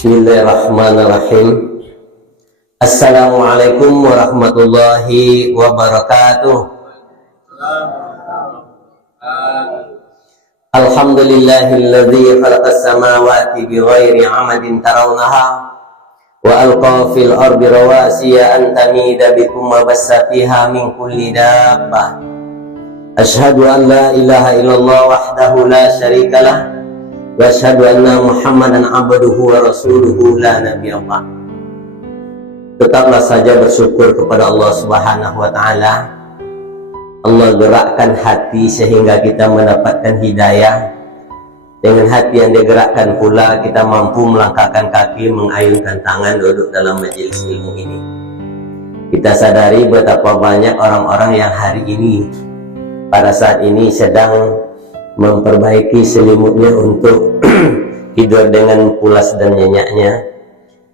Bismillahirrahmanirrahim. Assalamualaikum warahmatullahi wabarakatuh. Alhamdulillahilladzi khalaqas samawati bighairi 'amadin tarawnaha wa alqa fil ardi rawasiya an tamida bikum wa bassa fiha min kulli dabbah. Asyhadu an la ilaha illallah wahdahu la syarikalah wa asyhadu anna Muhammadan abduhu wa rasuluhu la nabiyya ba'd. Tetaplah saja bersyukur kepada Allah Subhanahu wa taala. Allah gerakkan hati sehingga kita mendapatkan hidayah. Dengan hati yang digerakkan pula kita mampu melangkahkan kaki, mengayunkan tangan duduk dalam majelis ilmu ini. Kita sadari betapa banyak orang-orang yang hari ini pada saat ini sedang memperbaiki selimutnya untuk tidur dengan pulas dan nyenyaknya,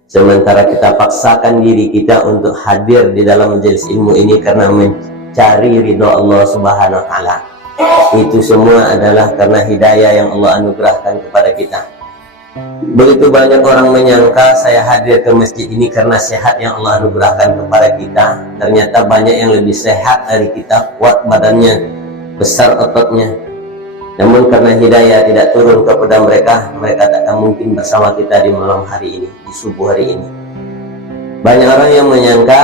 sementara kita paksakan diri kita untuk hadir di dalam majelis ilmu ini karena mencari ridho Allah Subhanahu wa taala. Itu semua adalah karena hidayah yang Allah anugerahkan kepada kita. Begitu banyak orang menyangka saya hadir ke masjid ini karena sehat yang Allah anugerahkan kepada kita. Ternyata banyak yang lebih sehat dari kita, kuat badannya, besar ototnya. Namun karena hidayah tidak turun kepada mereka, mereka tak akan mungkin bersama kita di malam hari ini, di subuh hari ini. Banyak orang yang menyangka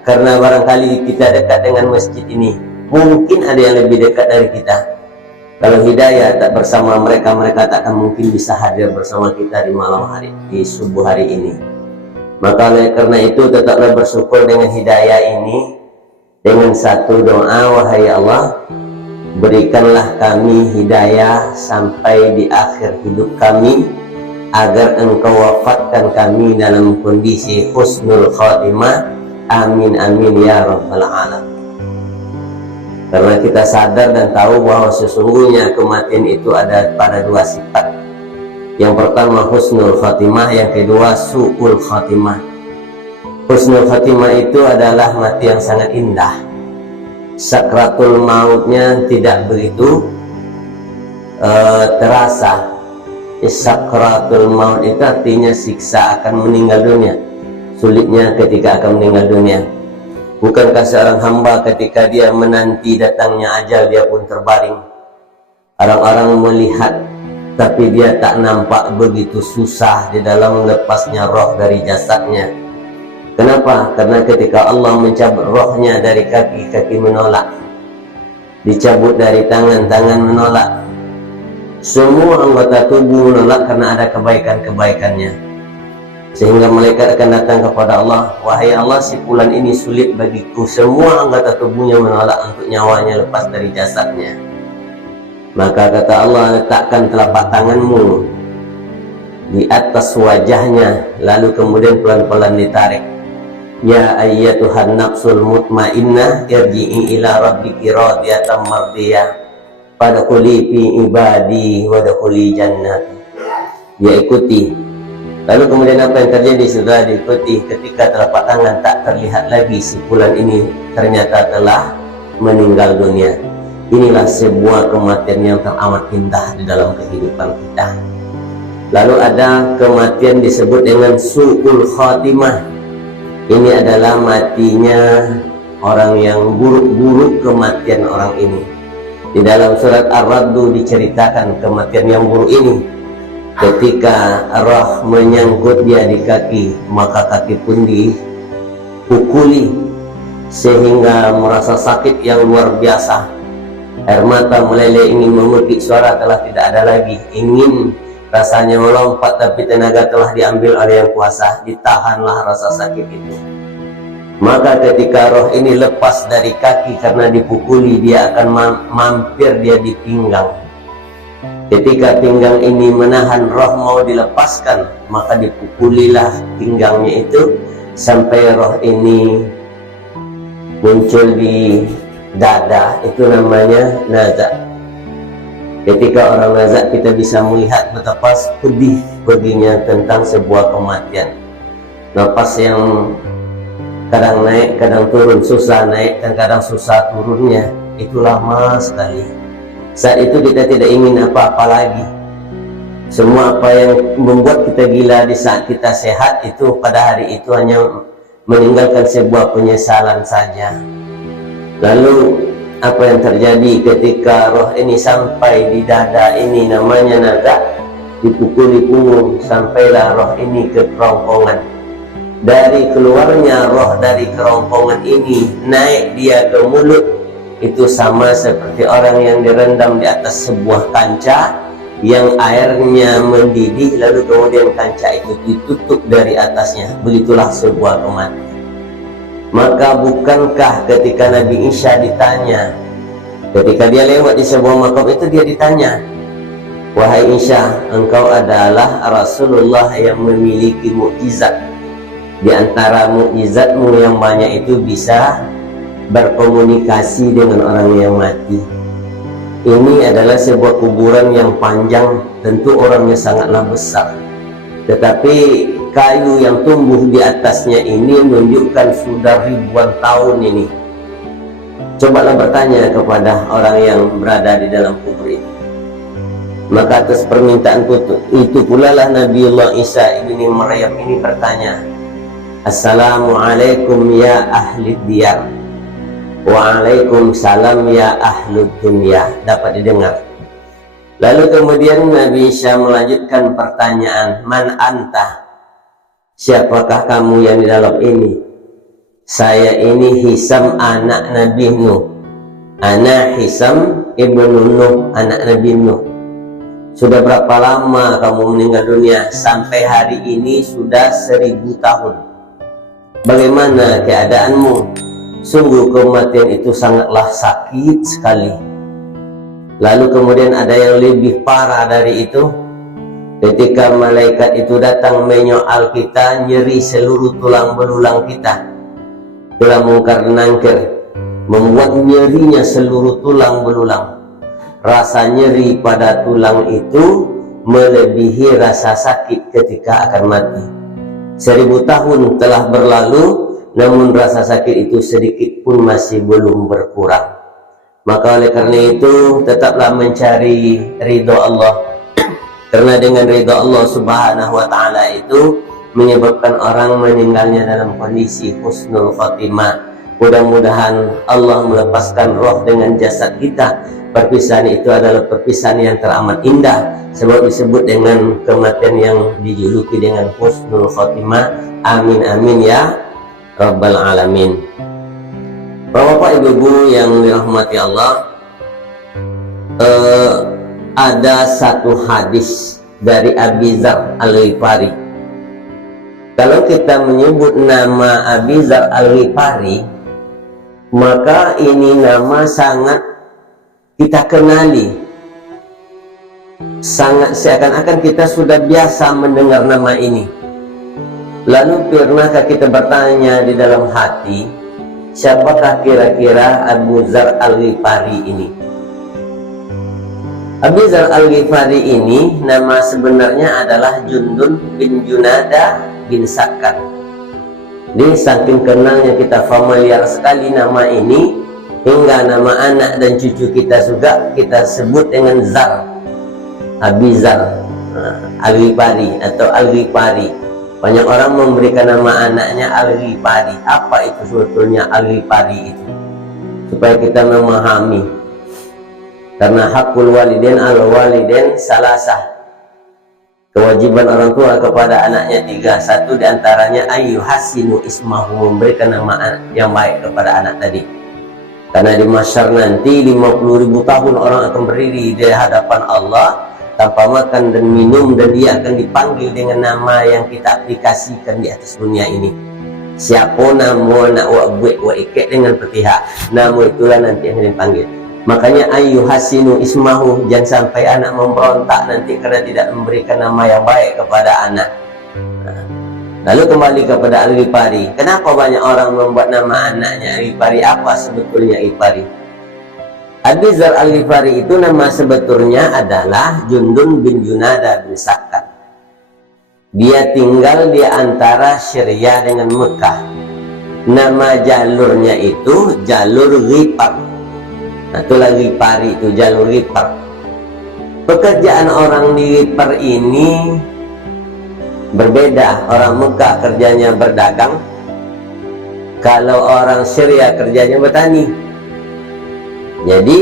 karena barangkali kita dekat dengan masjid ini, mungkin ada yang lebih dekat dari kita. Kalau hidayah tak bersama mereka, mereka tak akan mungkin bisa hadir bersama kita di malam hari, di subuh hari ini. Maka oleh karena itu tetaplah bersyukur dengan hidayah ini dengan satu doa, wahai Allah, berikanlah kami hidayah sampai di akhir hidup kami, agar Engkau wafatkan kami dalam kondisi husnul khatimah. Amin amin ya rabbal alamin. Karena kita sadar dan tahu bahwa sesungguhnya kematian itu ada pada dua sifat. Yang pertama husnul khatimah, yang kedua su'ul khatimah. Husnul khatimah itu adalah mati yang sangat indah. Sakratul mautnya tidak begitu terasa. Sakratul maut itu artinya siksa akan meninggal dunia, sulitnya ketika akan meninggal dunia. Bukankah seorang hamba ketika dia menanti datangnya ajal, dia pun terbaring. Orang-orang melihat tapi dia tak nampak begitu susah di dalam lepasnya roh dari jasadnya. Kenapa? Karena ketika Allah mencabut rohnya dari kaki, kaki menolak. Dicabut dari tangan, tangan menolak. Semua anggota tubuh menolak karena ada kebaikan-kebaikannya. Sehingga malaikat akan datang kepada Allah, wahai Allah, si fulan ini sulit bagiku. Semua anggota tubuhnya menolak untuk nyawanya lepas dari jasadnya. Maka kata Allah, letakkan telapak tanganmu di atas wajahnya, lalu kemudian pelan-pelan ditarik. Ya ayyatuhan nafsul mutmainnah irji'i ila rabbiki radiyatan mardiyah fadkhuli fi ibadi wadkhuli jannati. Dia ikuti. Lalu kemudian apa yang terjadi setelah diikuti? Ketika telapak tangan tak terlihat lagi, si fulan ini ternyata telah meninggal dunia. Inilah sebuah kematian yang teramat indah di dalam kehidupan kita. Lalu ada kematian disebut dengan su'ul khatimah. Ini adalah matinya orang yang buruk-buruk, kematian orang ini. Di dalam surat Ar-Raddu diceritakan kematian yang buruk ini. Ketika roh menyangkut dia di kaki, maka kaki pun dipukuli sehingga merasa sakit yang luar biasa. Air mata meleleh, ingin memekik, suara telah tidak ada lagi. Ingin rasanya melompat, tapi tenaga telah diambil oleh yang kuasa. Ditahanlah rasa sakit itu. Maka ketika roh ini lepas dari kaki karena dipukuli, dia akan mampir dia di pinggang. Ketika pinggang ini menahan roh mau dilepaskan, maka dipukulilah pinggangnya itu sampai roh ini muncul di dada. Itu namanya nazak. Ketika orang nazak, kita bisa melihat betapa pedih baginya tentang sebuah kematian. Napas yang kadang naik, kadang turun, susah naik dan kadang susah turunnya, itu lama sekali. Saat itu kita tidak ingin apa-apa lagi. Semua apa yang membuat kita gila di saat kita sehat itu pada hari itu hanya meninggalkan sebuah penyesalan saja. Lalu apa yang terjadi ketika roh ini sampai di dada ini, namanya naga, dipukuli punggung, sampailah roh ini ke kerongkongan. Dari keluarnya roh dari kerongkongan ini, naik dia ke mulut, itu sama seperti orang yang direndam di atas sebuah kancah yang airnya mendidih, lalu kemudian kancah itu ditutup dari atasnya. Begitulah sebuah kematian. Maka bukankah ketika Nabi Isa ditanya, ketika dia lewat di sebuah makam itu, dia ditanya, wahai Isa, engkau adalah Rasulullah yang memiliki mukjizat. Di antara mukjizatmu yang banyak itu bisa berkomunikasi dengan orang yang mati. Ini adalah sebuah kuburan yang panjang, tentu orangnya sangatlah besar, tetapi kayu yang tumbuh di atasnya ini menunjukkan sudah ribuan tahun ini. Cobalah bertanya kepada orang yang berada di dalam kubur itu. Maka atas permintaan itu pula lah Nabiullah Isa ibni Maryam ini bertanya, Assalamualaikum ya ahli diyar, Waalaikumsalam ya ahlud dunya. Dapat didengar. Lalu kemudian Nabi Isa melanjutkan pertanyaan, man anta? Siapakah kamu yang di dalam ini? Saya ini Hisam anak Nabi Nuh. Ana Hisam ibnu Nuh, anak Nabi Nuh. Sudah berapa lama kamu meninggal dunia? Sampai hari ini sudah 1000 tahun. Bagaimana keadaanmu? Sungguh kematian itu sangatlah sakit sekali. Lalu kemudian ada yang lebih parah dari itu. Ketika malaikat itu datang menyoal kita, nyeri seluruh tulang belulang kita. Tulang mungkar nangkir, membuat nyerinya seluruh tulang belulang. Rasa nyeri pada tulang itu melebihi rasa sakit ketika akan mati. 1000 tahun telah berlalu, namun rasa sakit itu sedikit pun masih belum berkurang. Maka oleh karena itu tetaplah mencari ridho Allah, karena dengan ridho Allah subhanahu wa ta'ala itu menyebabkan orang meninggalnya dalam kondisi husnul khotimah. Mudah-mudahan Allah melepaskan roh dengan jasad kita. Perpisahan itu adalah perpisahan yang teramat indah, sebab disebut dengan kematian yang dijuluki dengan husnul khotimah. Amin amin ya Rabbal Alamin. Bapak ibu-ibu yang dirahmati Allah, ada satu hadis dari Abi Dzar Al-Ghifari. Kalau kita menyebut nama Abi Dzar Al-Ghifari, maka ini nama sangat kita kenali, sangat seakan-akan kita sudah biasa mendengar nama ini. Lalu pernahkah kita bertanya di dalam hati, siapakah kira-kira Abu Dzar Al-Ghifari ini? Abu Dzar Al-Ghifari ini nama sebenarnya adalah Jundun bin Junada bin Sakar. Jadi saking kenalnya kita, familiar sekali nama ini, hingga nama anak dan cucu kita juga kita sebut dengan Zar, Abi Dzar Al-Ghifari atau Al-Ghifari. Banyak orang memberikan nama anaknya Al-Ghifari. Apa itu sebetulnya Al-Ghifari itu? Supaya kita memahami. Karena hakul walidain al-walidain salasah. Kewajiban orang tua kepada anaknya 3. Satu diantaranya ayyuhasinu ismahu, memberikan nama yang baik kepada anak tadi. Karena di mahsyar nanti 50.000 tahun orang akan berdiri di hadapan Allah tanpa makan dan minum, dan dia akan dipanggil dengan nama yang kita aplikasikan di atas dunia ini. Siapa nama nak buat ikat dengan petiha, nama itulah nanti yang dipanggil. Makanya ayyuhasinu ismahu, jangan sampai anak memberontak nanti karena tidak memberikan nama yang baik kepada anak. Lalu kembali kepada Al-Ghifari. Kenapa banyak orang membuat nama anaknya Al-Ghifari? Apa sebetulnya Ghifari? Abi Dzar Al-Ghifari itu nama sebetulnya adalah Jundun bin Junada bin Sakar. Dia tinggal di antara Syria dengan Mekah. Nama jalurnya itu jalur Ghifar. Nah, itulah Ghifari itu jalur Ghifar. Pekerjaan orang di Per ini berbeda. Orang Mekah kerjanya berdagang, kalau orang Syria kerjanya bertani. Jadi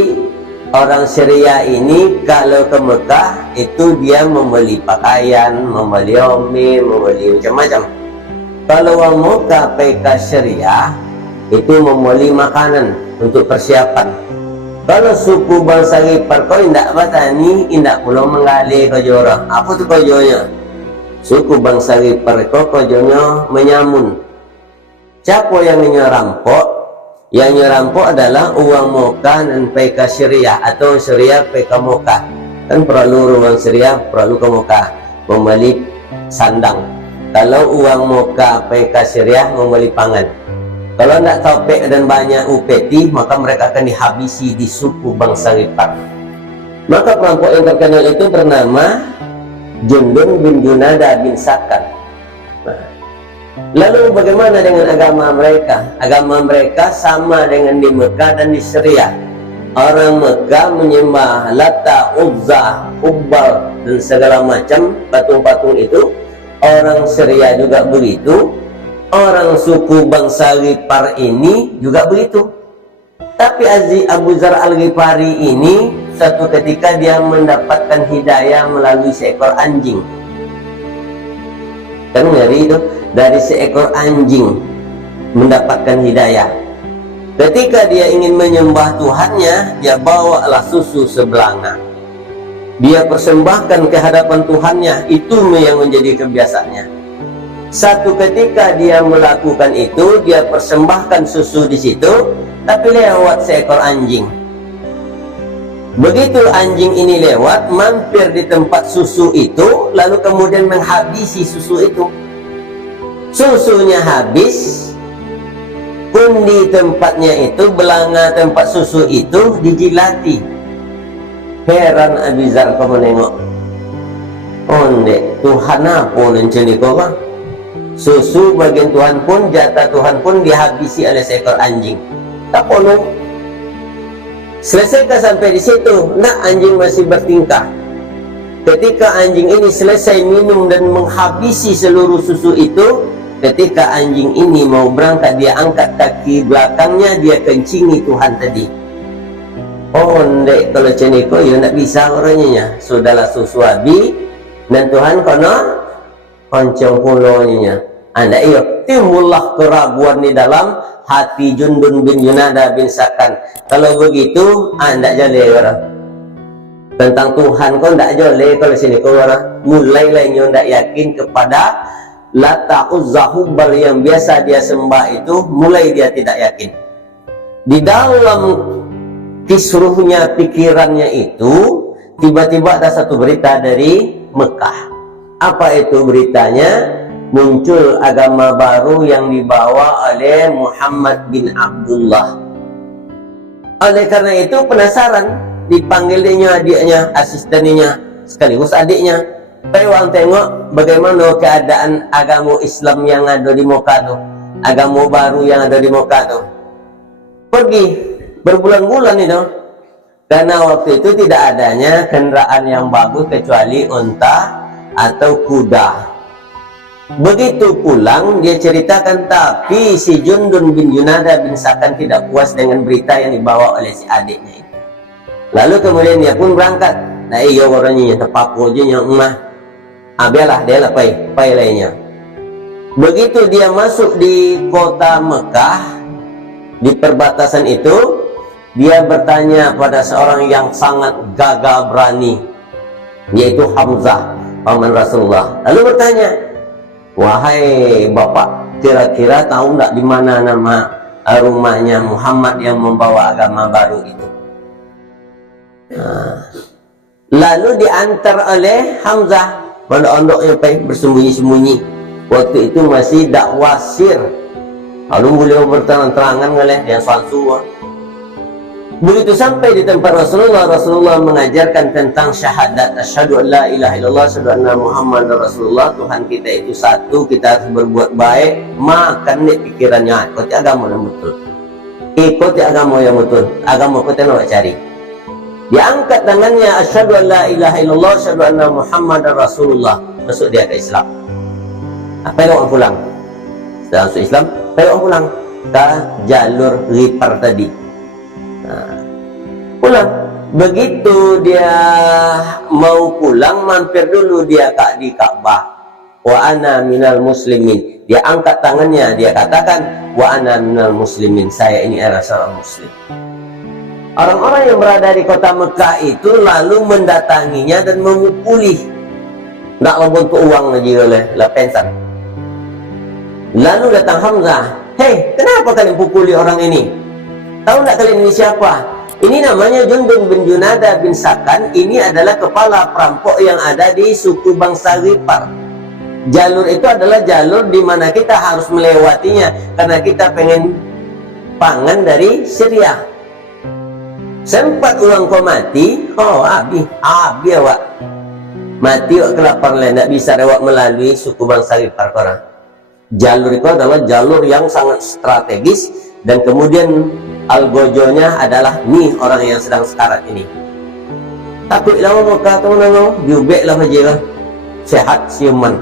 orang Syria ini kalau ke Mekah itu dia membeli pakaian, membeli omi, membeli macam-macam. Kalau orang Mekah pergi ke Syria itu membeli makanan untuk persiapan. Kalau suku bangsa Gipar kau tidak bertani, tidak pula menggali kerja orang. Apa tu kerjanya? Suku bangsa Gipar kau kerjanya menyamun. Siapa yang nyerampok? Yang nyerampok adalah uang Mekah dan pergi ke Syria, atau Syria pergi ke Mekah. Kan perlu uang Syria, perlu ke Mekah membeli sandang. Kalau uang Mekah pergi ke Syria membeli pangan. Kalau tidak topek dan banyak upeti, maka mereka akan dihabisi di suku bangsa Gipar. Maka perampok yang terkenal itu bernama Jundun bin Junada bin Sakan. Lalu bagaimana dengan agama mereka? Agama mereka sama dengan di Mekah dan di Syria. Orang Mekah menyembah Lata, Uzza, Hubbal dan segala macam patung-patung itu. Orang Syria juga begitu. Orang suku bangsa Gipar ini juga begitu. Tapi Abu Zar Al-Ghifari ini suatu ketika dia mendapatkan hidayah melalui seekor anjing. Kan ngeri itu, dari seekor anjing mendapatkan hidayah. Ketika dia ingin menyembah Tuhannya, dia bawalah susu sebelanga. Dia persembahkan ke hadapan Tuhannya, itu yang menjadi kebiasaannya. Satu ketika dia melakukan itu, dia persembahkan susu di situ, tapi lewat seekor anjing. Begitu anjing ini lewat, mampir di tempat susu itu, lalu kemudian menghabisi susu itu. Susunya habis, undi tempatnya itu, belanga tempat susu itu dijilati. Heran Abu Zar kau menengok. Onde, Tuhan apa lenceni kau kan? Susu bagian Tuhan pun, jatah Tuhan pun dihabisi oleh seekor anjing. Tak perlu. Selesai sampai di situ, nak anjing masih bertingkah. Ketika anjing ini selesai minum dan menghabisi seluruh susu itu, ketika anjing ini mau berangkat, dia angkat kaki belakangnya, dia kencingi Tuhan tadi. Oh, ndek, kalau ceniko ya nak bisa orangnya. Sudahlah susu habis, dan Tuhan kono koncong pulaunya. Anda iyo timbullah keraguan di dalam hati Jundun bin Junada bin Sakan. Kalau begitu anda jale orang tentang Tuhan kau ndak jale. Kalau sini kau orang mulai ndak yakin kepada Lata, Uzza, Hubbal yang biasa dia sembah itu, mulai dia tidak yakin. Di dalam kisruhnya, pikirannya itu, tiba-tiba ada satu berita dari Mekah. Apa itu beritanya? Muncul agama baru yang dibawa oleh Muhammad bin Abdullah. Oleh karena itu penasaran, dipanggil adiknya, asistennya, sekaligus adiknya. Taiwan tengok bagaimana keadaan agama Islam yang ada di Mekah itu, agama baru yang ada di Mekah itu. Pergi berbulan-bulan itu, karena waktu itu tidak adanya kendaraan yang bagus kecuali unta atau kuda. Begitu pulang, dia ceritakan, tapi si Jundun bin Junada bin Sakan tidak puas dengan berita yang dibawa oleh si adiknya itu. Lalu kemudian dia pun berangkat. Nah iya orangnya terpapu aja yang emah. Biarlah dia lah pai lainnya. Begitu dia masuk di kota Mekah, di perbatasan itu, dia bertanya pada seorang yang sangat gagah berani, yaitu Hamzah, paman Rasulullah. Lalu bertanya, wahai bapak, kira-kira tahu nggak di mana nama rumahnya Muhammad yang membawa agama baru itu? Lalu diantar oleh Hamzah. Pondok-pondoknya bersembunyi-sembunyi. Waktu itu masih dakwah sir. Lalu beliau berterang-terangan oleh dia suatu. Begitu sampai di tempat Rasulullah, Rasulullah mengajarkan tentang syahadat, asyhadu an la ilaha illallah, asyhadu anna Muhammadar Rasulullah. Tuhan kita itu satu, kita harus berbuat baik. Makan nih pikirannya, ikuti agama yang betul. Ikuti agama yang betul. Agama kita nak cari. Diangkat tangannya, asyhadu an la ilaha illallah, asyhadu anna Muhammadar Rasulullah. Masuk dia ke Islam. Apa yang orang pulang? Setelah masuk Islam, apa yang orang pulang? Ke jalur Ghifar tadi. Pulang. Begitu dia mau pulang, mampir dulu dia di Ka'bah. Wa ana minal muslimin. Dia angkat tangannya, dia katakan, wa ana minal muslimin. Saya ini adalah seorang muslim. Orang-orang yang berada di kota Mekah itu lalu mendatanginya dan memukuli. Nak bentuk uang lagi oleh pensan. Lalu datang Hamzah. Hei, kenapa kalian pukuli orang ini? Tahu tak kalian ini siapa? Ini namanya Jundun bin Junada bin Sakan. Ini adalah kepala perampok yang ada di suku bangsa Ghifar. Jalur itu adalah jalur di mana kita harus melewatinya karena kita pengen pangan dari Syria. Sempat uang kau mati, oh habis awak mati awak kelaparan lain, tak bisa awak melalui suku bangsa Ghifar korang. Jalur itu adalah jalur yang sangat strategis dan kemudian algojonya adalah nih orang yang sedang sekarat ini. Takut lama muka teman-teman, jubeklah majirah, sehat siuman.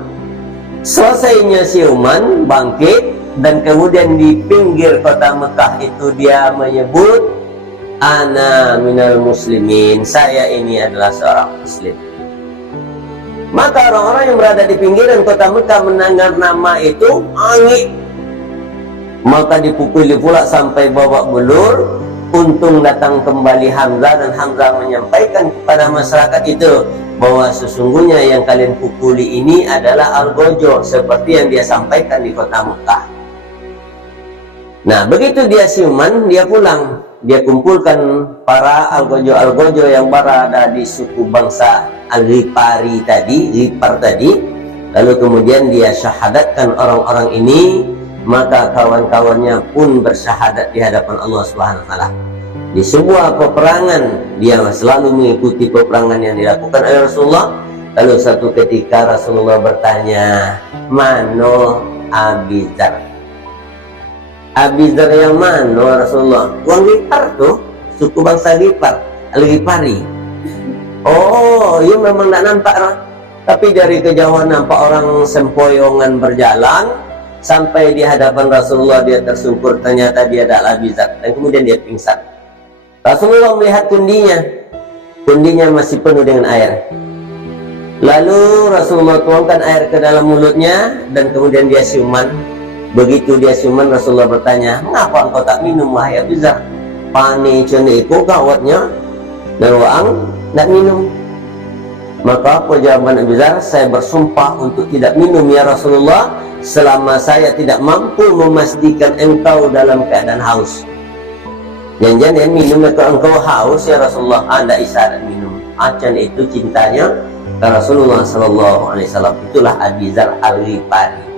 Selesainya siuman bangkit dan kemudian di pinggir kota Mekah itu dia menyebut, ana minal muslimin, saya ini adalah seorang muslim. Maka orang-orang yang berada di pinggiran kota Mekah mendengar nama itu angit. Maka dipukuli pula sampai babak belur. Untung datang kembali Hamzah dan Hamzah menyampaikan kepada masyarakat itu bahwa sesungguhnya yang kalian pukuli ini adalah Al-Gojo, seperti yang dia sampaikan di kota Mekah. Nah, begitu dia siuman, dia pulang. Dia kumpulkan para Al-Gojo yang berada di suku bangsa Al-Ghifari tadi, Ghifar tadi. Lalu kemudian dia syahadatkan orang-orang ini. Maka kawan-kawannya pun bersyahadat di hadapan Allah Subhanahu wa taala. Di sebuah peperangan, dia selalu mengikuti peperangan yang dilakukan oleh Rasulullah. Lalu satu ketika Rasulullah bertanya, "Mano Abi Dzar?" Abi Dzar yang mana Rasulullah? Orang Ghifar tuh, suku bangsa Ghifar, Al-Ghifari. Oh, ia memang tak nampak lah. Tapi dari kejauhan nampak orang sempoyongan berjalan. Sampai di hadapan Rasulullah dia tersungkur, ternyata dia adalah Abi Dzar, dan kemudian dia pingsan. Rasulullah melihat kundinya masih penuh dengan air. Lalu Rasulullah tuangkan air ke dalam mulutnya dan kemudian dia siuman. Begitu dia siuman, Rasulullah bertanya, mengapa engkau tak minum wahai Abi Dzar? Pani cendeku kawatnya dan waang tak minum. Maka apa jawaban Abi Dzar? Saya bersumpah untuk tidak minum ya Rasulullah selama saya tidak mampu memastikan engkau dalam keadaan haus. Jangan minum kalau engkau haus ya Rasulullah. Anda isyarat minum. Acan itu cintanya ke Rasulullah Sallallahu Alaihi Wasallam. Itulah Abi Dzar Al-Ghifari.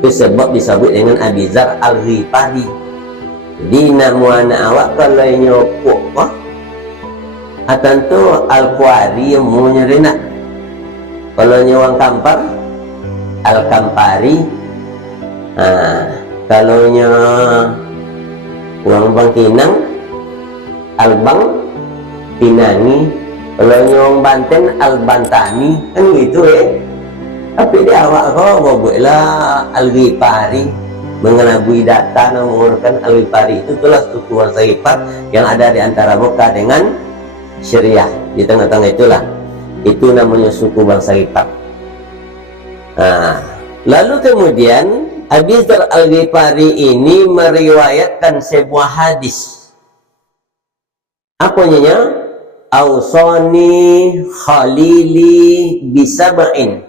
Itu sebab disebut dengan Abi Dzar Al-Ghifari. Jadi nama anak awak kalau nyopok tentu Al-Qawari yang mau nyerinak. Kalau nyawang kampar Al-Kampari. Kalau uang Bangkinang Al-Bang Pinani. Kalau nyawang Banten Al-Bantani, kan gitu ya. Tapi di awak kau buatlah Al-Ghifari, mengelabui data dan menguruskan Al-Ghifari. Itu itulah suku bangsa Ghifar yang ada di antara Mekah dengan Syria, di tengah-tengah itulah. Itu namanya suku bangsa Ghifar. Lalu kemudian Abi Dzar Al-Ghifari ini meriwayatkan sebuah hadis. Apanya? Ausoni khalili bisab'in.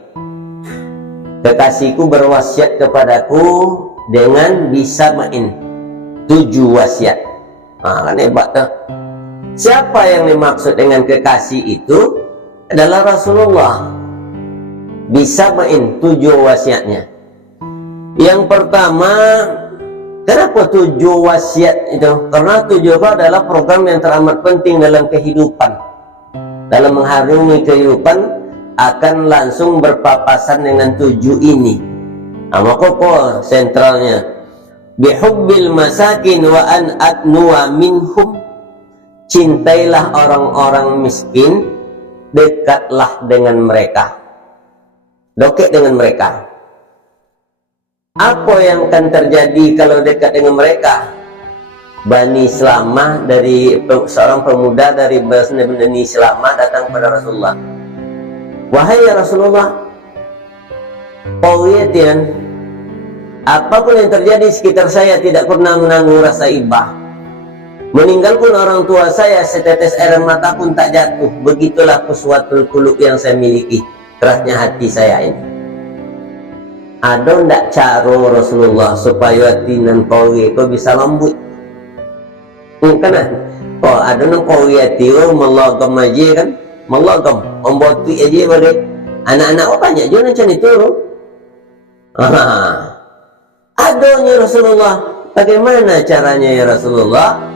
Kekasihku berwasiat kepadaku dengan bisab'in, 7 wasiat. Kan hebat tuh. Siapa yang dimaksud dengan kekasih itu? Adalah Rasulullah. Bisab'in, 7 wasiatnya. Yang pertama, kenapa 7 wasiat itu? Karena 7 itu adalah program yang teramat penting dalam kehidupan. Dalam mengharungi kehidupan akan langsung berpapasan dengan 7 ini. Maka apa sentralnya? Bihubbil masakin wa an atnuwa minhum. cintailah orang-orang miskin, dekatlah dengan mereka, dekat dengan mereka. Apa yang akan terjadi kalau dekat dengan mereka? Bani Salamah, dari seorang pemuda dari Bani Salamah datang kepada Rasulullah. Wahai ya Rasulullah, Qawiyatin, apapun yang terjadi sekitar saya tidak pernah menanggung rasa ibah. Meninggal pun orang tua saya, setetes air mata pun tak jatuh. Begitulah quswatul qulub yang saya miliki, kerasnya hati saya ini. Ada ndak cara Rasulullah supaya hati nan qawi kau bisa lembut? Kan? Oh, ada nang qawi hati melagam aja kan? Melagam, memboti aja balik. Anak-anak banyak juga macam itu. Adanya Rasulullah, bagaimana caranya ya Rasulullah?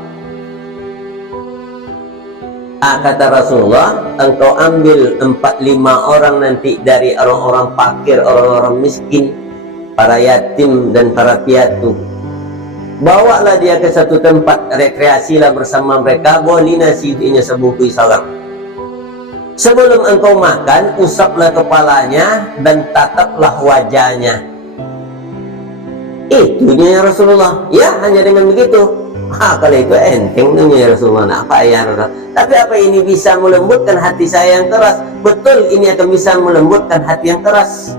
Kata Rasulullah, engkau ambil 4-5 orang nanti dari orang-orang fakir, orang-orang miskin, para yatim dan para piatu. Bawalah dia ke satu tempat, rekreasilah bersama mereka, boleh nasinya sebungkus salam. Sebelum engkau makan, usaplah kepalanya dan tataplah wajahnya. Itunya ya Rasulullah. Ya, hanya dengan begitu. Kalau itu enteng ya Rasulullah, nak apa ya Rasulullah. Tapi apa ini bisa melembutkan hati saya yang keras? Betul, ini akan bisa melembutkan hati yang keras.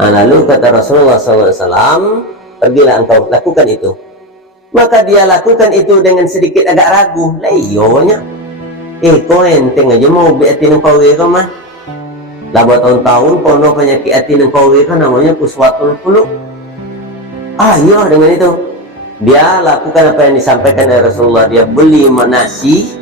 Lalu kata Rasulullah SAW, pergilah engkau lakukan itu. Maka dia lakukan itu dengan sedikit agak ragu. Leyonya, kau enteng aja mau biati ng kawi ka mah. Laba tahun-tahun kono penyakit hati ng kawi ka namanya quswatul qulub. Iya, dengan itu dia lakukan apa yang disampaikan oleh Rasulullah. Dia beli nasi,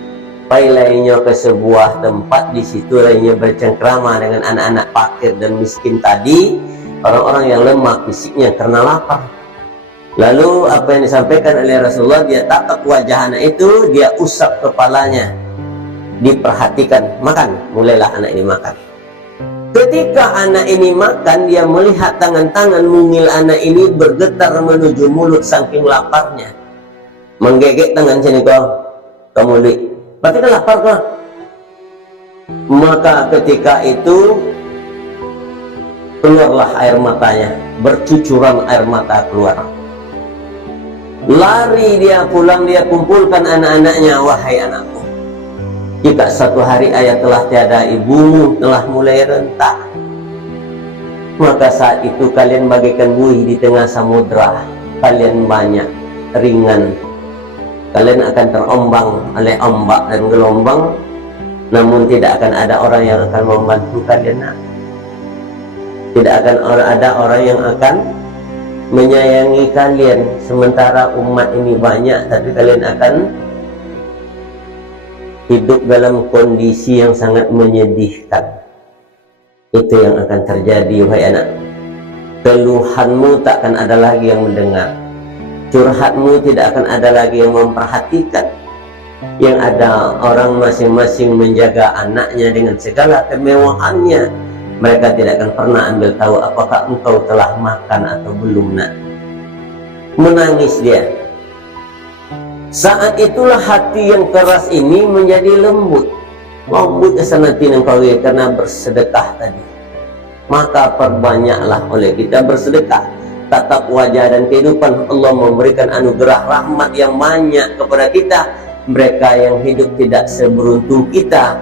lainnya ke sebuah tempat, di situ lainnya bercengkrama dengan anak-anak fakir dan miskin tadi, orang-orang yang lemah fisiknya karena lapar. Lalu apa yang disampaikan oleh Rasulullah, dia tatap wajah anak itu, dia usap kepalanya, diperhatikan, makan. Mulailah anak ini makan. Ketika anak ini makan, dia melihat tangan-tangan mungil anak ini bergetar menuju mulut saking laparnya. Menggigit tangan sini kamu lihat, berarti kan lapar kah? Maka ketika itu keluarlah air matanya, bercucuran air mata keluar. Lari dia pulang, dia kumpulkan anak-anaknya. Wahai anakku, jika satu hari ayah telah tiada, ibumu telah mulai rentak, maka saat itu kalian bagaikan buih di tengah samudra. Kalian banyak ringan, kalian akan terombang oleh ombak dan gelombang, namun tidak akan ada orang yang akan membantu kalian. Tidak akan ada orang yang akan menyayangi kalian. Sementara umat ini banyak, tapi kalian akan hidup dalam kondisi yang sangat menyedihkan. Itu yang akan terjadi, wahai anak. Keluhanmu tak akan ada lagi yang mendengar, curhatmu tidak akan ada lagi yang memperhatikan. Yang ada orang masing-masing menjaga anaknya dengan segala kemewahannya. Mereka tidak akan pernah ambil tahu apakah engkau telah makan atau belum, nak. Menangis dia. Saat itulah hati yang keras ini menjadi lembut. Lembut kesanati ng kawi karena bersedekah tadi. Maka perbanyaklah oleh kita bersedekah. Tatap wajah dan kehidupan, Allah memberikan anugerah rahmat yang banyak kepada kita. Mereka yang hidup tidak seberuntung kita,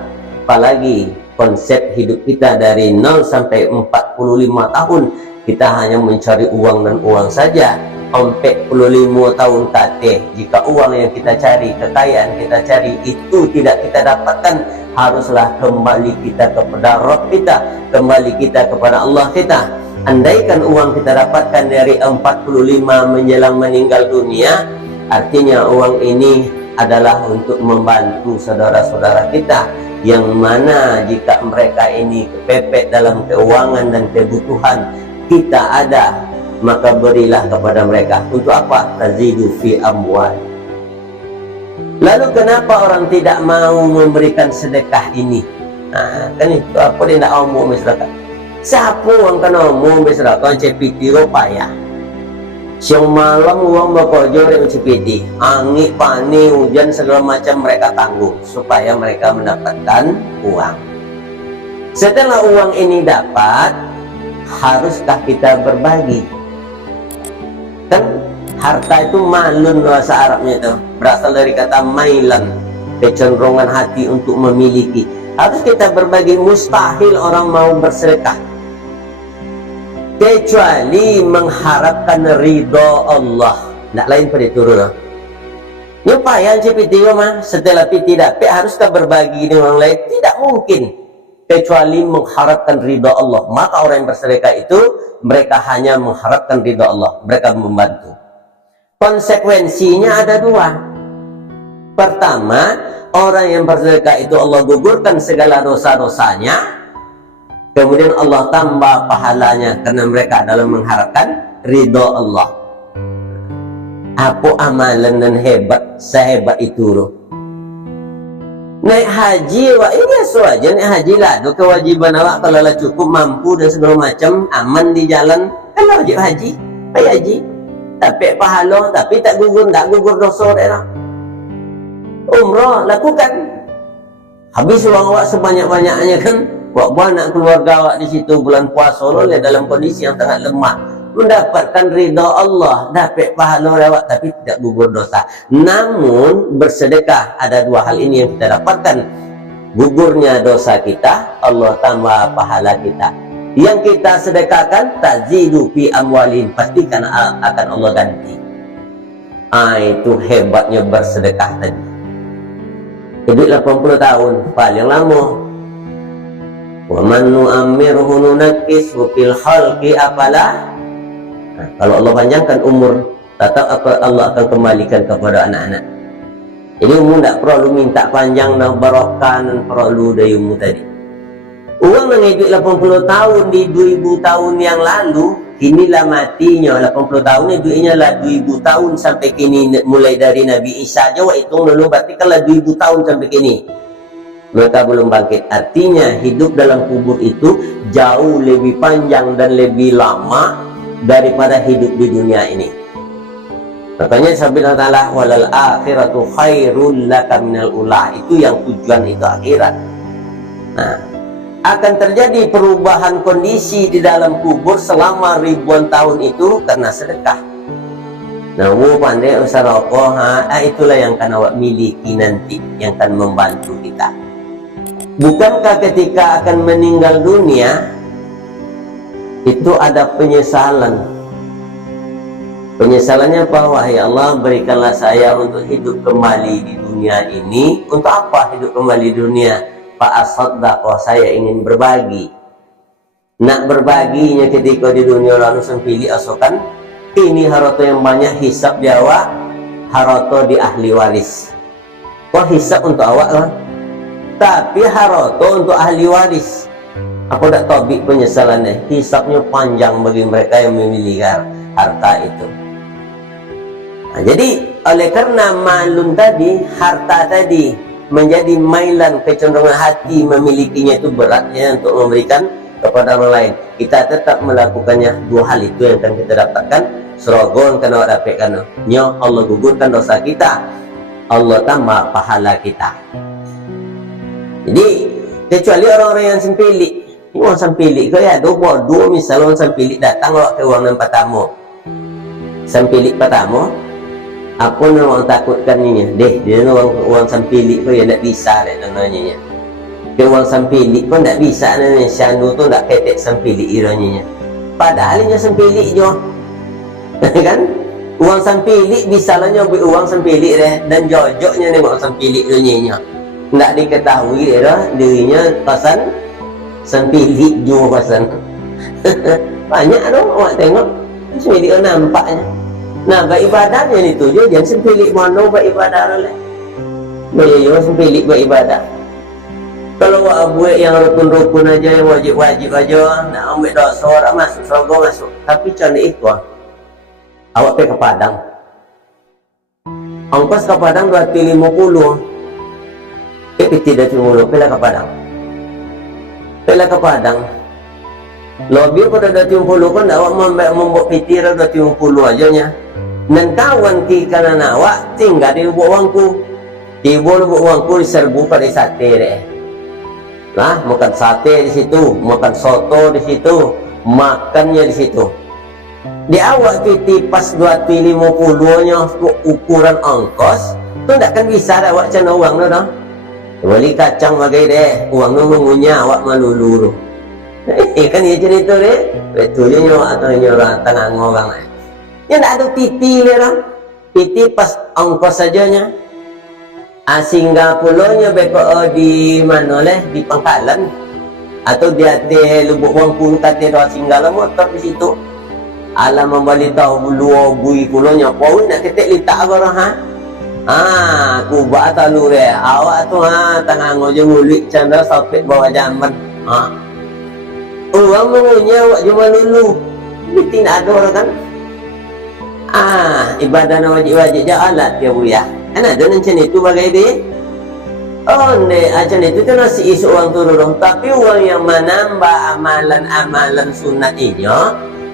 apalagi konsep hidup kita dari 0 sampai 45 tahun, kita hanya mencari uang dan uang saja. 45 tahun kate, jika uang yang kita cari, kekayaan kita cari itu tidak kita dapatkan, haruslah kembali kita kepada Rabb kita, kembali kita kepada Allah kita. Andaikan uang kita dapatkan dari 45 menjelang meninggal dunia, artinya uang ini adalah untuk membantu saudara-saudara kita, yang mana jika mereka ini kepepet dalam keuangan dan kebutuhan, kita ada, maka berilah kepada mereka. Untuk apa? Tazidu fi amwal. Lalu kenapa orang tidak mau memberikan sedekah ini? Kan itu apa dia tidak mau memberi sedekah? Siapa orang kena mau memberi sedekah? Cepiti rupaya. Siang malam uang berkojo dengan CPT, angin, panik, hujan segala macam mereka tanggung supaya mereka mendapatkan uang. Setelah uang ini dapat, haruskah kita berbagi? Kan harta itu malun, bahasa Arabnya itu berasal dari kata mailan, kecenderungan hati untuk memiliki. Harus kita berbagi. Mustahil orang mau bersedekah kecuali mengharapkan ridho Allah. Tidak lain pada turun. Nyupayan CPT mah setelah PT dapat haruskah berbagi dengan orang lain? Tidak mungkin kecuali mengharapkan ridho Allah. Maka orang yang bersedekah itu mereka hanya mengharapkan ridho Allah, mereka membantu. Konsekuensinya ada dua. Pertama, orang yang bersedekah itu Allah gugurkan segala dosa-dosanya. Kemudian Allah tambah pahalanya karena mereka dalam mengharapkan ridho Allah. Apa amalan dan hebat, sehebat itu loh. Naik haji, wak ini aja naik haji lah. Do kewajiban awak kalau lah cukup mampu dan segala macam aman di jalan, kan wajib haji, payah haji. Tapi pahala, tapi tak gugur dosa dah. Umrah lakukan. Habis uang awak sebanyak-banyaknya kan. Buat anak keluarga awak di situ bulan puasa oleh dalam kondisi yang sangat lemah, mendapatkan ridha Allah, dapat pahala awak tapi tidak gugur dosa. Namun bersedekah ada dua hal ini yang kita dapatkan. Gugurnya dosa kita, Allah tambah pahala kita. Yang kita sedekahkan tazidu fi amwalin, pastikan akan Allah ganti. Itu hebatnya bersedekah tadi. Hidup 80 tahun paling lama. Wa man nu'ammirhu nunakkishu fil khalqi apalah. Kalau Allah panjangkan umur, tetap Allah akan kembalikan kepada anak-anak. Jadi umur tak perlu minta panjang dan barokah, dan perlu dari umur tadi. Orang yang hidup 80 tahun di 2000 tahun yang lalu, inilah matinya 80 tahun, hidupnya lah 2000 tahun sampai kini. Mulai dari Nabi Isa aja itu dulu, berarti kalau 2000 tahun sampai kini mereka belum bangkit. Artinya hidup dalam kubur itu jauh lebih panjang dan lebih lama daripada hidup di dunia ini. Makanya sabda Allah walal akhiratu khairul laka minal ula, itu yang tujuan itu akhirat. Nah, akan terjadi perubahan kondisi di dalam kubur selama ribuan tahun itu karena sedekah. Nah, pandai usaha rokok, itulah yang akan awak miliki nanti, yang akan membantu kita. Bukankah ketika akan meninggal dunia itu ada penyesalan? Penyesalannya apa? Wahai Allah, berikanlah saya untuk hidup kembali di dunia ini. Untuk apa hidup kembali di dunia? Fa'asaddaqah, saya ingin berbagi. Nak berbaginya ketika di dunia lalu sempili asokan ini harta yang banyak, hisab di awak, harta di ahli waris. Kok hisab untuk awak lah? Tapi harta untuk ahli waris. Aku tak tahu penyesalannya. Hisabnya panjang bagi mereka yang memiliki harta itu. Nah, jadi oleh karena malun tadi, harta tadi menjadi mailan, kecenderungan hati memilikinya itu beratnya untuk memberikan kepada orang lain. Kita tetap melakukannya. Dua hal itu yang akan kita dapatkan. Serogon kena dapatkan. Nyo Allah gugurkan dosa kita, Allah tambah pahala kita. Jadi kecuali orang-orang yang sempilik. Orang sempilik kau ya, dua misal orang sempilik datang awak ke ruang yang pertama. Sempilik pertama, apa yang orang takutkan ni? Deh, dia orang sempilik kau ya tak bisa dah nanya. Dia orang sempilik kau tak bisa nanya. Syandu tu tak ketek sempilik iranya. Padahal dia sempilik je. Kan? Uang sempilik bisa lah nyobik uang sempilik deh, dan jojoknya ni orang sempilik iranya. Tak diketahui dirinya pasan sempilik jua pasan. Banyak dong awak tengok sempilik nampaknya. Nah, beribadahnya ni tu je, jangan sempilik mana beribadah oleh. Boleh sempilik beribadah. Kalau awak buat yang rukun-rukun aja, yang wajib-wajib aja, nak ambil dosa orang masuk surga masuk. Tapi macam itu awak pergi ke Padang. Ongkos ke Padang 250. PT dah cuma pela ke Padang. Pela ke Padang. Lebih pada 20 kan awak membuat pitir 20 aja nya. Dan kawan ki kanan awak tinggal di lubuk wangku. Tiba lubuk wangku diserbu pada sate deh. Nah, makan sate di situ, makan soto di situ, makannya di situ. Di awak tu pas 250 nya ukuran ongkos, tu tak kan bisa awak cana uang tu dah. Beli kacang bagai deh, uang tu mengunyah awak malulu tu. Kan dia cerita deh, betul je nyawa atau nyawa tangan orang lain. Ya tak ada titi dia dah. Titi pas ongkos sajanya. Singapura beko di mana leh di Pangkalan atau di atas lubuk wangku kata doa singgala motor di situ. Alam membalik tahu luar bui pulonya kau nak ketek litak orang kubah atau lu deh awak tu tangan ngojo ngulik canda sampai bawah jamban uang mengunyah awak cuma lulu bitin ada orang kan ibadah wajib-wajib je alat ya bu ya kan ada macam itu bagai dia macam itu tu nasi isu uang turun tapi uang yang menambah amalan-amalan sunat ini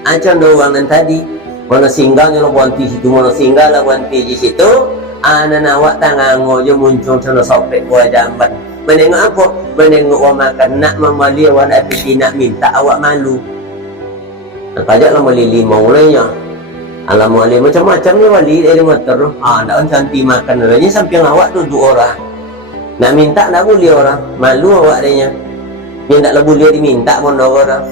macam uang yang tadi mana singgahnya lah wanti situ mana singgah lah wanti di situ anak awak tangan ngojo muncul sana sampai buah jamban menengok apa? Menengok orang makan nak memali awak apiti nak minta awak malu kajak lah mali lima mulainya alam wali macam-macam ni wali dari motor nak cantik makan orangnya samping awak tu dua orang nak minta nak boleh orang malu awak adanya yang tak boleh diminta pun orang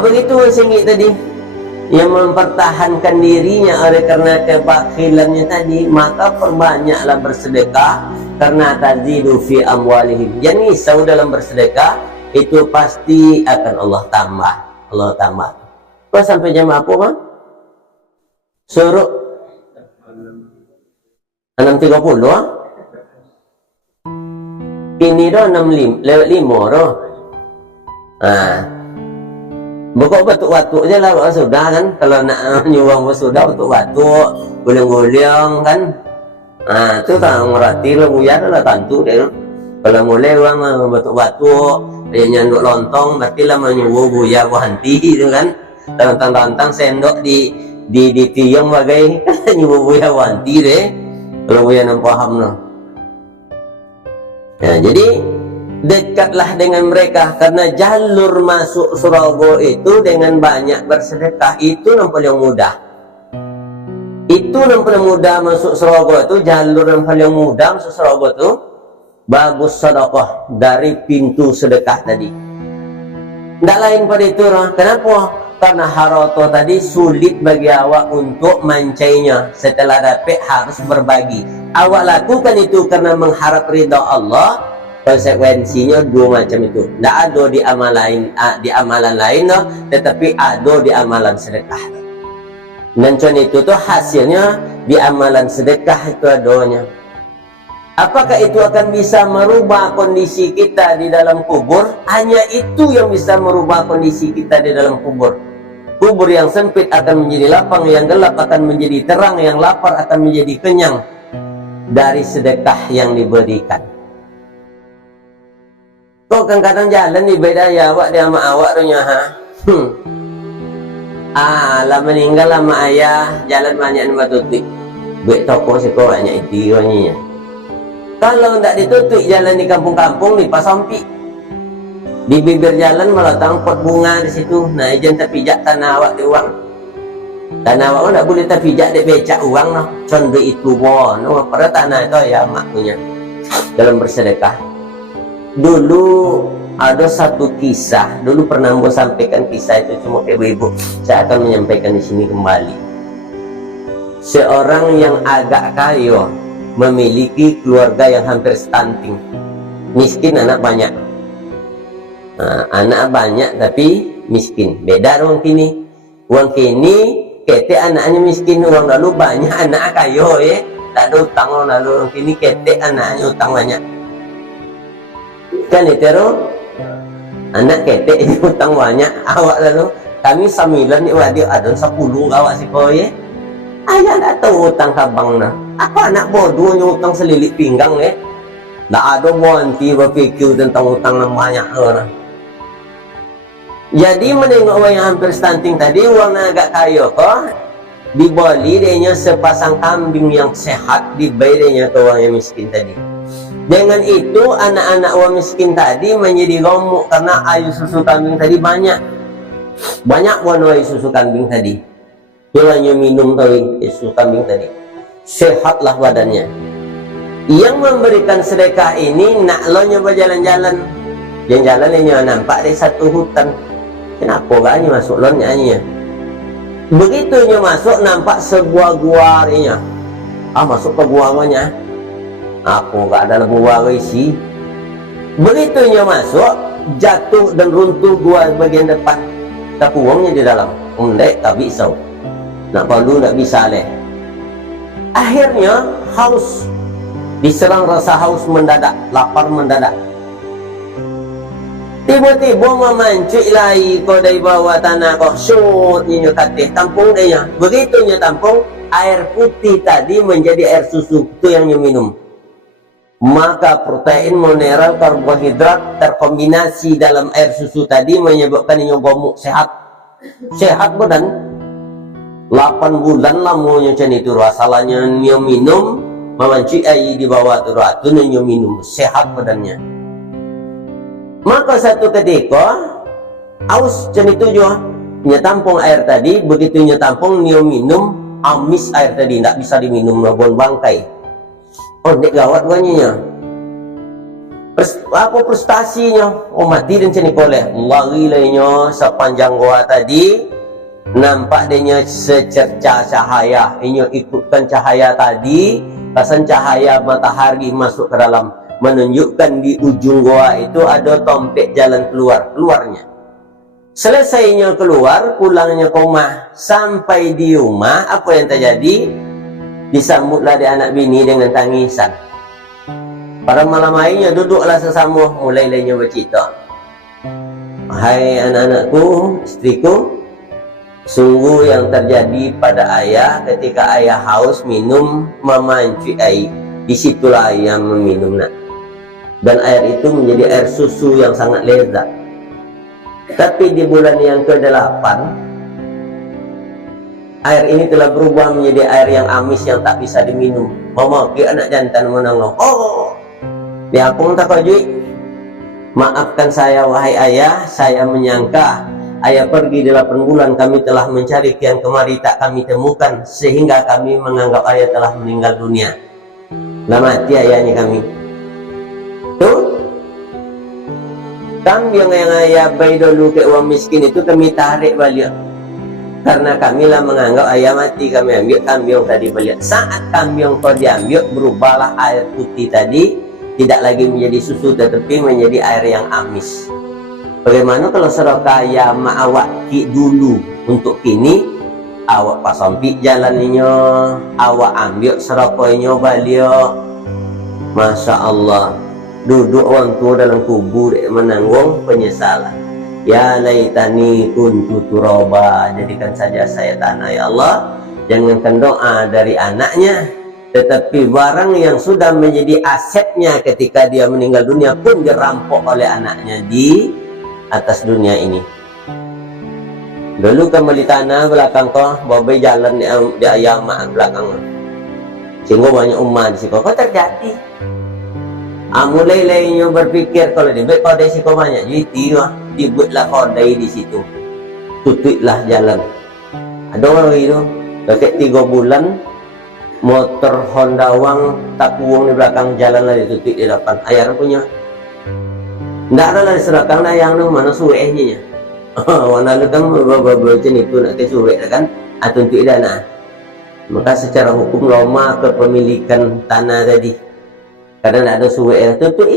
begitu singgit tadi yang mempertahankan dirinya oleh karena kebakhilannya tadi maka perbanyaklah bersedekah karena tazidu fi amwalihim yang risau dalam bersedekah itu pasti akan Allah tambah kau sampai jam apa bang? Suruh 6.30 ini dah 6 lewat 5 dah buka batuk-batuk je lah sudah kan kalau nak nyuang sudah batuk-batuk guling-guling kan tu tak ngerti lah buyar lah tentu dia kalau mulai orang batuk-batuk dia nyanduk lontong berarti lah menyuruh buyar berhenti tu kan tantang-tantang sendok di tiang bagai nyuruh buyar berhenti deh kalau buyar nak paham lah jadi dekatlah dengan mereka karena jalur masuk surga itu dengan banyak bersedekah itu yang paling mudah masuk surga itu jalur yang paling mudah masuk surga itu bagus sedekah dari pintu sedekah tadi tidak lain pada itu kenapa? Karena harta tadi sulit bagi awak untuk mancainya setelah dapat harus berbagi awak lakukan itu karena mengharap ridha Allah konsekuensinya dua macam itu tidak ada di amalan lain tetapi ada di amalan sedekah dan contoh itu tuh hasilnya di amalan sedekah itu adanya apakah itu akan bisa merubah kondisi kita di dalam kubur hanya itu yang bisa merubah kondisi kita di dalam kubur yang sempit akan menjadi lapang yang gelap akan menjadi terang yang lapar akan menjadi kenyang dari sedekah yang diberikan kau kan kadang jalan di beda ya awak dia sama awak tu nya lah meninggal sama ayah jalan banyak nama tutup buat toko seko banyak itu nya kalau tidak ditutup jalan di kampung-kampung di Pasampi di bibir jalan malah tangkot bunga di situ nah ijan terpijak tanah awak di uang tanah awak tidak boleh terpijak di becak uang contoh itu pada tanah itu ya mak punya dalam bersedekah dulu ada satu kisah dulu pernah mau sampaikan kisah itu cuma ke ibu saya akan menyampaikan di sini kembali seorang yang agak kaya memiliki keluarga yang hampir stunting miskin anak banyak tapi miskin beda orang kini ketek anaknya miskin orang lalu banyak anak kaya tak ada utang orang lalu orang kini ketek anaknya utang banyak kan itu anak ketek ini utang banyak awak lalu kami 9 ni wadio ada 10 awak si kau ayah tak tahu utang kabang apa anak bodoh yang utang selilik pinggang tak ada bonti berfikir tentang utang yang banyak Jadi menengok orang yang hampir stunting tadi, orang agak kaya kok, dibeli dia sepasang kambing yang sehat, dibayarnya ke orang yang miskin tadi. Dengan itu anak-anak orang miskin tadi menjadi gemuk karena air susu kambing tadi banyak warna air susu kambing tadi. Dia hanya minum air susu kambing tadi, sehatlah badannya. Yang memberikan sedekah ini nak lo nyoba jalan-jalan, jalan-jalannya nampak di satu hutan. Kenapa gak ni masuk lo nyanyi? Begitu nya masuk nampak sebuah gua nya. Masuk ke gua nya. Aku gak ada gua isi. Begitu nya masuk, jatuh dan runtuh gua bagian depan. Tapi uangnya di dalam. Undek tak bisa. Nak palu tak bisa leh. Akhirnya haus. Diserang rasa haus mendadak, lapar mendadak. Tiba-tiba memancik lagi kau dari bawah tanah kau syut nyo katih tampung dia. Begitu nya tampung, air putih tadi menjadi air susu itu yang nyo minum. Maka protein, mineral, karbohidrat terkombinasi dalam air susu tadi menyebabkan nyo gemuk sehat. Sehat badan. 8 bulan lamanya macam itu rasalanya nyo minum memancik air di bawah tu nyo minum sehat badannya. Maka satu ketika aus macam itu juga nya tampung air tadi, begitu nya tampung nyo minum amis air tadi, tak bisa diminum nabon bangkai. Dek gawat banyak. Apa prestasinya? Mati dan ceni koleh. Lari lainnya sepanjang gua tadi nampak dia secerca cahaya. Ini ikutkan cahaya tadi, pasan cahaya matahari masuk ke dalam, menunjukkan di ujung gua itu ada tompek jalan keluarnya. Selesainya keluar, pulangnya ke rumah. Sampai di rumah, apa yang terjadi? Disambutlah dia anak bini dengan tangisan. Pada malam harinya duduklah sesama, mulai lainnya bercerita. Hai anak-anakku, istriku, sungguh yang terjadi pada ayah ketika ayah haus minum memancik air. Disitulah ayah meminum nak. Dan air itu menjadi air susu yang sangat lezat. Tapi di bulan yang ke-8, air ini telah berubah menjadi air yang amis yang tak bisa diminum. Mama, dia anak jantan menanggung. Dia pun tak kajui. Maafkan saya wahai ayah, saya menyangka ayah pergi 8 bulan, kami telah mencari kian kemari tak kami temukan, sehingga kami menganggap ayah telah meninggal dunia. Lah mati ayahnya kami. Tuh, kambing yang ayah bayi dulu ke orang miskin itu kami tarik balik. Karena kamilah menganggap ayah mati, kami ambil kambing tadi balik. Saat kambing kau diambil, berubahlah air putih tadi, tidak lagi menjadi susu tetapi menjadi air yang amis. Bagaimana kalau seraka ayah awak ki dulu untuk kini, awak pasampik jalannya, awak ambil serakonya balik. Masya Allah, duduk orang tua dalam kubur menanggung penyesalan. Ya laitani kuntu turaba, jadikan saja saya tanah ya Allah. Jangankan doa dari anaknya, tetapi barang yang sudah menjadi asetnya ketika dia meninggal dunia pun dirampok oleh anaknya di atas dunia ini. Dulu kembali tanah belakang kau, babai jalan di ayam belakang. Sehingga banyak umat di situ. Kau terjadi. Mulai lainnya berpikir kalau dia kau dari situ banyak jadi dibuatlah kodai di situ, tutuplah jalan. Ada orang itu dekat 3 bulan motor Honda Wang tak buang di belakang jalan lah, ditutup di depan. Ayah punya ndak ada lah diserahkan lah yang mana suwehnya. Warna lu kan macam itu nak ke suweh kan, atau untuk dana. Maka secara hukum lama kepemilikan tanah tadi. Kadang ada suweh tutup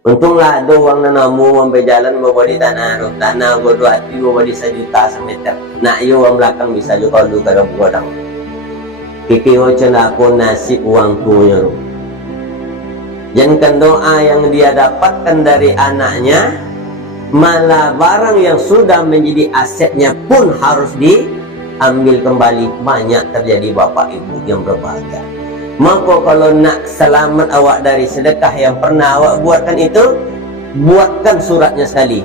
untunglah ada orang nanamu sampai jalan bawa di tanah gua 2 hati bawa di 1 juta semeter. Nak yo orang belakang bisa juga kalau kada buat. Kiki macam aku nasib uang tuanya. Jangan doa yang dia dapatkan dari anaknya, malah barang yang sudah menjadi asetnya pun harus diambil kembali. Banyak terjadi bapak ibu yang berbahagia. Maka kalau nak selamat awak dari sedekah yang pernah awak buatkan itu, buatkan suratnya sekali.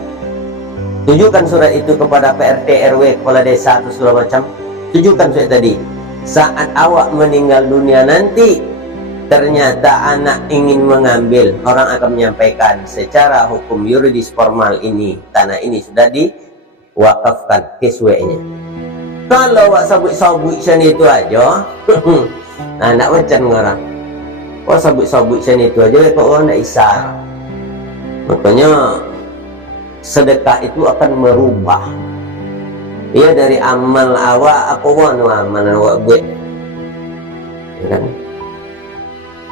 Tujukan surat itu kepada PRT, RW, kepala desa atau segala macam. Tujukan surat tadi. Saat awak meninggal dunia nanti, ternyata anak ingin mengambil, orang akan menyampaikan secara hukum yuridis formal ini, tanah ini sudah diwakafkan kiswanya. Kalau awak sabuk-sabuk macam itu aja, nah nak macam orang. Awak sabuk-sabuk macam itu aja, kok orang nak isar. Makanya sedekah itu akan merubah. Ia dari amal awak, apa wanu amal awak buat, ya kan?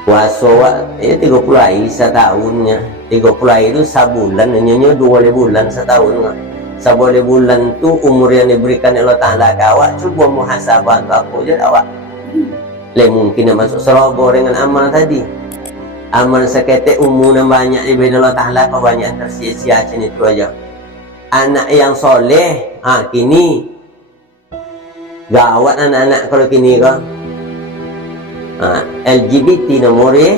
Puasa awak, ya 30 hari setahunnya. 30 hari itu sebulan, nyonya 2 bulan setahun. Sebulan bulan tu umur yang diberikan Allah Ta'ala ke awak, cuba muhasabah ke apa je awak. Mungkin nak masuk serobor dengan amal tadi. Amal seketik umur yang banyak diberi Allah Ta'ala, apa banyak tersia-sia macam itu aja. Anak yang soleh, kini gawat anak-anak kalau kini kan. LGBT nomornya,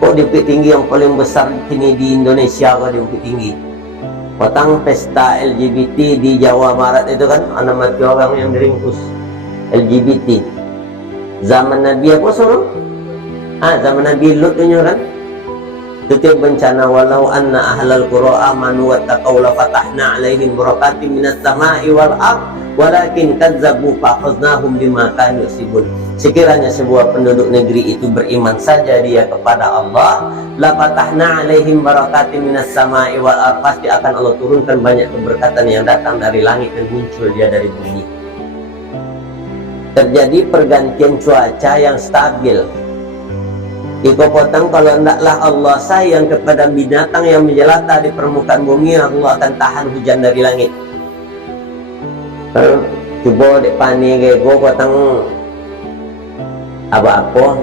kok di Bukit Tinggi yang paling besar kini di Indonesia kok di Bukit Tinggi. Petang pesta LGBT di Jawa Barat itu kan, anak mati orang yang diringkus LGBT. Zaman Nabi apa suruh? Zaman Nabi Lut itu kan. Setiap bencana, walau anna ahlal qura amanu wattaqaw la fatahna alaihim barakatim minas sama'i wal ardh walakin kazzabu fa akhadnahum bima kanu yaksibun. Sekiranya sebuah penduduk negeri itu beriman saja dia kepada Allah, la fatahna alaihim barakatim minas sama'i wal ardh, pasti akan Allah turunkan banyak keberkatan yang datang dari langit dan muncul dia dari bumi. Terjadi pergantian cuaca yang stabil. Iko potong, kalau hendaklah Allah sayang kepada binatang yang menjelata di permukaan bumi, Allah akan tahan hujan dari langit. Coba dek pani ke go potong apa-apa